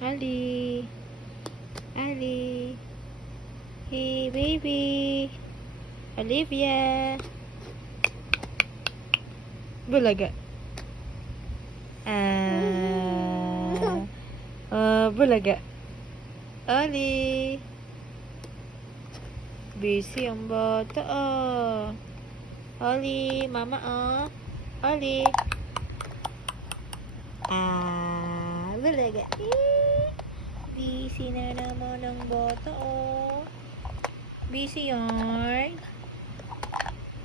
Ali. Ali. Hey, baby. Olivia. Bulaga. Bulaga. Oli. Busy ang bata Oli, mama Oli. Bulaga. Busy na naman ang bata Busy yarn.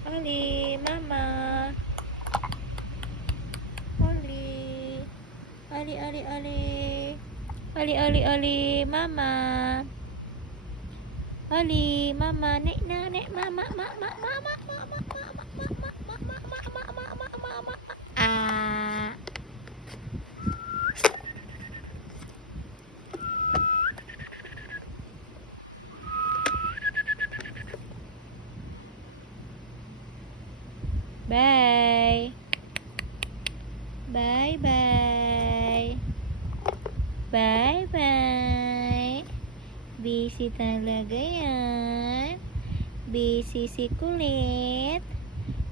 Oli, mama. Oli. Oli, oli, oli. Oli, oli, oli, mama. Oli, mama, nek na, nek, mama, mama, mama, mama, mama, mama, mama, mama, mama, mama. Bye. Bye, bye. Bye, bye. Busy talaga yan. Busy si kulit.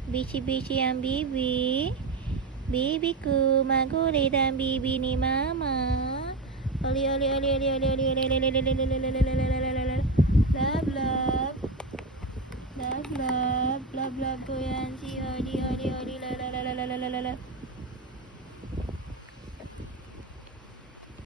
Busy ang bibi. Bibi ko, magulit ang bibi ni mama. Oli, oli, oli, oli, oli, oli, oli, oli, oli, oli, oli, love, love. Love, love. Love, love ko yan. Si Oli, Oli, Oli, la, la, la, la, la, la, la.